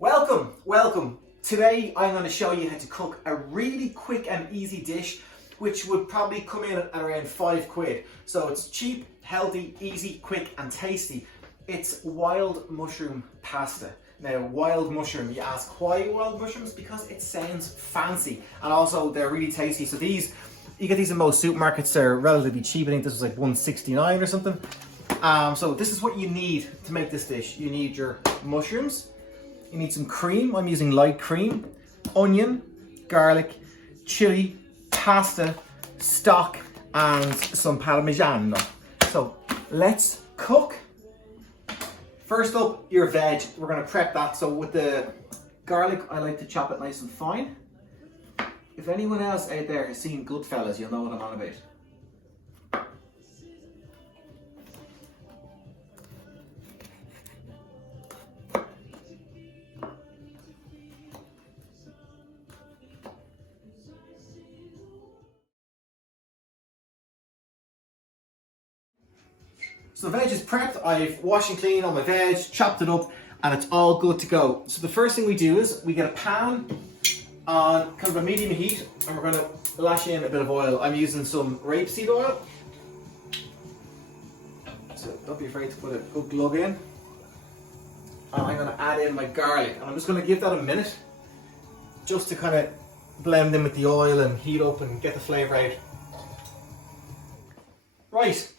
Welcome. Today I'm going to show you how to cook a really quick and easy dish which would probably come in at around £5. So it's cheap, healthy, easy, quick and tasty. It's wild mushroom pasta. Now wild mushroom, you ask why wild mushrooms? Because it sounds fancy and also they're really tasty. So these, you get these in most supermarkets, they're relatively cheap. I think this was like $1.69 or something. So this is what you need to make this dish. You need your mushrooms, you need some cream, I'm using light cream, onion, garlic, chili, pasta, stock and some parmigiano. So let's cook. First up, your veg, we're going to prep that. So with the garlic, I like to chop it nice and fine. If anyone else out there has seen Goodfellas, you'll know what I'm on about. So the veg is prepped, I've washed and cleaned all my veg, chopped it up, and it's all good to go. So the first thing we do is we get a pan on kind of a medium heat, and we're going to lash in a bit of oil. I'm using some rapeseed oil. So don't be afraid to put a good glug in. And I'm going to add in my garlic, and I'm just going to give that a minute, just to kind of blend in with the oil and heat up and get the flavour out. Right.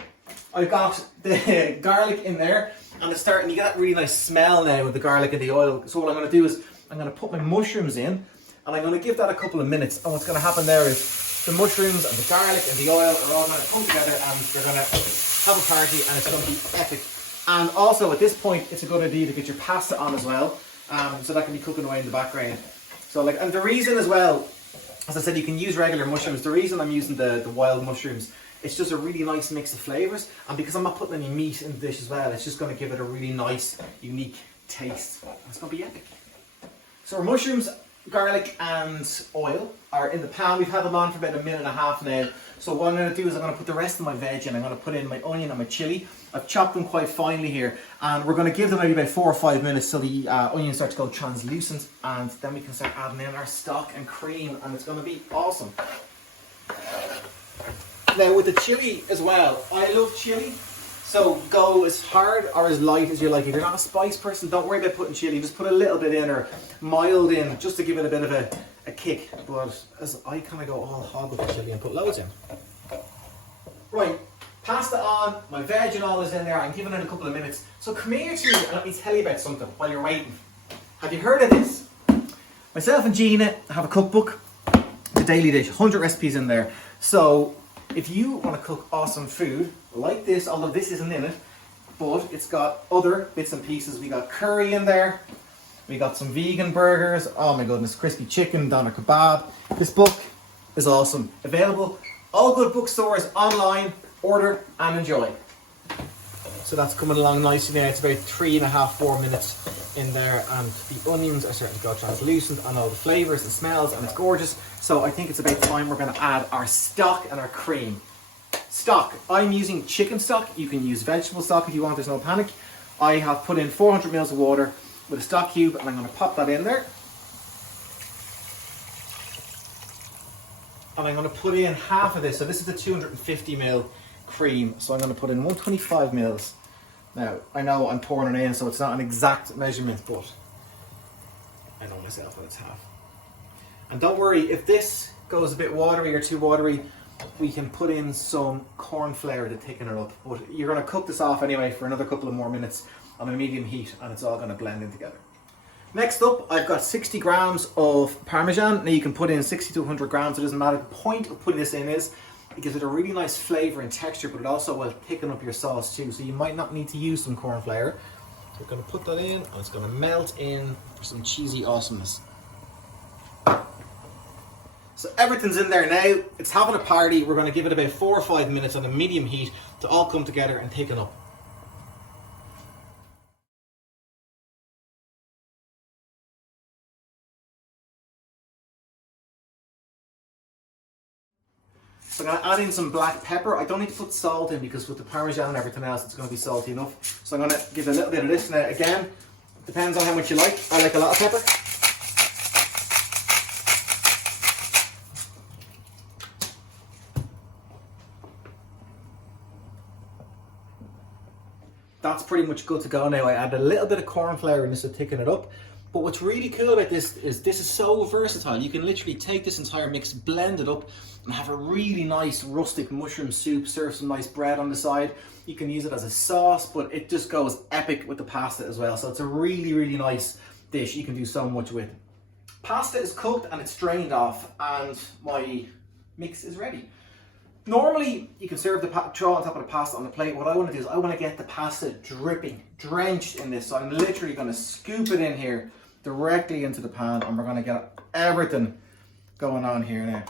I've got the garlic in there and it's starting to get that really nice smell now with the garlic and the oil. So what I'm going to do is I'm going to put my mushrooms in and I'm going to give that a couple of minutes, and what's going to happen there is the mushrooms and the garlic and the oil are all going to come together and they're going to have a party and it's going to be epic. And also at this point it's a good idea to get your pasta on as well, so that can be cooking away in the background. So and the reason as well, as I said, you can use regular mushrooms. The reason I'm using the wild mushrooms, it's just a really nice mix of flavours, and because I'm not putting any meat in the dish as well, it's just going to give it a really nice, unique taste. It's going to be epic. So our mushrooms, garlic and oil are in the pan. We've had them on for about a minute and a half now. So what I'm going to do is I'm going to put the rest of my veg in. I'm going to put in my onion and my chilli. I've chopped them quite finely here, and we're going to give them maybe about 4 or 5 minutes so the onion starts to go translucent, and then we can start adding in our stock and cream, and it's going to be awesome. Now with the chili as well, I love chili, so go as hard or as light as you like. If you're not a spice person, don't worry about putting chili, just put a little bit in or mild in, just to give it a bit of a kick. But as I kind of go all hog with the chili and put loads in. Right, pasta on, my veg and all is in there, I'm giving it a couple of minutes. So come here to me and let me tell you about something while you're waiting. Have you heard of this? Myself and Gina have a cookbook, The Daily Dish, 100 recipes in there. So if you want to cook awesome food like this, although this isn't in it, but it's got other bits and pieces. We got curry in there, we got some vegan burgers, oh my goodness, crispy chicken, doner kebab. This book is awesome. Available all good bookstores, online, order and enjoy. So that's coming along nicely now. It's about 3.5, 4 minutes in there, and the onions are starting to go translucent and all the flavours and smells, and it's gorgeous. So I think it's about time we're going to add our stock and our cream. Stock, I'm using chicken stock. You can use vegetable stock if you want, there's no panic. I have put in 400 ml of water with a stock cube, and I'm going to pop that in there. And I'm going to put in half of this. So this is the 250 ml cream. So I'm going to put in 125 ml. Now, I know I'm pouring it in, so it's not an exact measurement, but I know myself that it's half. And don't worry, if this goes a bit watery or too watery, we can put in some corn flour to thicken it up. But you're going to cook this off anyway for another couple of more minutes on a medium heat, and it's all going to blend in together. Next up, I've got 60 grams of Parmesan. Now you can put in 60 to 100 grams, it doesn't matter. The point of putting this in is it gives it a really nice flavour and texture, but it also will thicken up your sauce too. So you might not need to use some corn flour. We're going to put that in, and it's going to melt in for some cheesy awesomeness. So everything's in there now. It's having a party. We're going to give it about 4 or 5 minutes on a medium heat to all come together and thicken up. So I'm going to add in some black pepper. I don't need to put salt in because with the Parmesan and everything else, it's going to be salty enough. So I'm going to give a little bit of this now. Again, Depends on how much you like. I like a lot of pepper. That's pretty much good to go now. I add a little bit of corn flour in this to thicken it up. But what's really cool about this is so versatile. You can literally take this entire mix, blend it up, and have a really nice rustic mushroom soup. Serve some nice bread on the side. You can use it as a sauce, but it just goes epic with the pasta as well. So it's a really, really nice dish you can do so much with. Pasta is cooked and it's drained off, and my mix is ready. Normally, you can serve the throw on top of the pasta on the plate. What I want to do is I want to get the pasta dripping, drenched in this. So I'm literally going to scoop it in here directly into the pan, and we're going to get everything going on here now.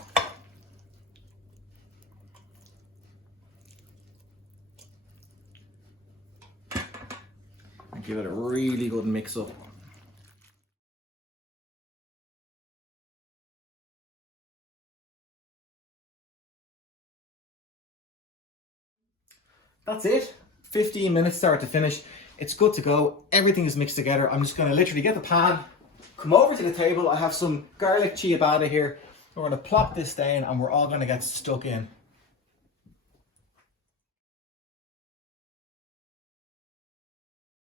And give it a really good mix up. That's it. 15 minutes start to finish. It's good to go. Everything is mixed together. I'm just going to literally get the pan, come over to the table. I have some garlic ciabatta here. We're going to plop this down and we're all going to get stuck in.